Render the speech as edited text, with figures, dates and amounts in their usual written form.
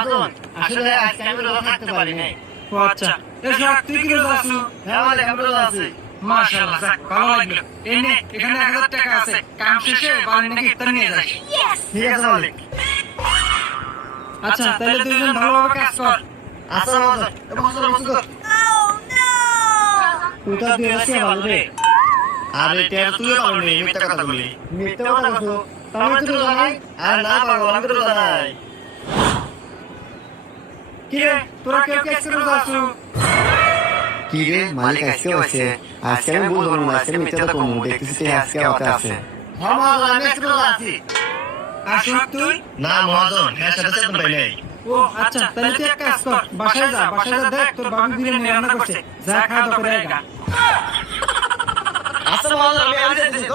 মহাজন আসলে আজকে আমি রোজা থাকতে পারি নাই। ও আচ্ছা, এসব তুই কি রোজা আছো? হ্যাঁ মালিক আমি রোজা আছি। মাশাআল্লাহ, যাক ভালো লাগলো। এনে এখানে 1000 টাকা আছে, কাম শেষে বাড়ি নাকি ইফতার নিয়ে যাস। ঠিক আছে মালিক। আচ্ছা, তাহলে দুইজন ভালোভাবে কাজ কর। আচ্ছা মহাজন এবং মহাজন তুই তো দিয়ে আসি ভালো রে। আরে টের তুই পারবি মিথ্যা কথা বলি। মিথ্যা কথা বলছো তাহলে তুই রোজা নাই? আর না পাগল আমি তো রোজা নাই। কি রে, তোরা কেউ কে আজকে রোজা আছো? কি রে মালিক আজকেও আছে? আজকে আমি বলবো না, আজকে মিথ্যা কথা কমু, দেখতেছি আজকে কথা আছে। হ্যাঁ মহাজন আমি আজকে রোজা আছি। আসুক তুই। না মহাজন হ্যাঁ সাথে চেতন পাই নাই। ও আচ্ছা, তাহলে তুই এক কাজ কর, বাসায় যা, দেখ তোর বাবু বিরিয়ানি রান্না করছে, যা খাওয়া দাওয়া করে আয় গা। আচ্ছা মহাজন আমি যাইতেছি।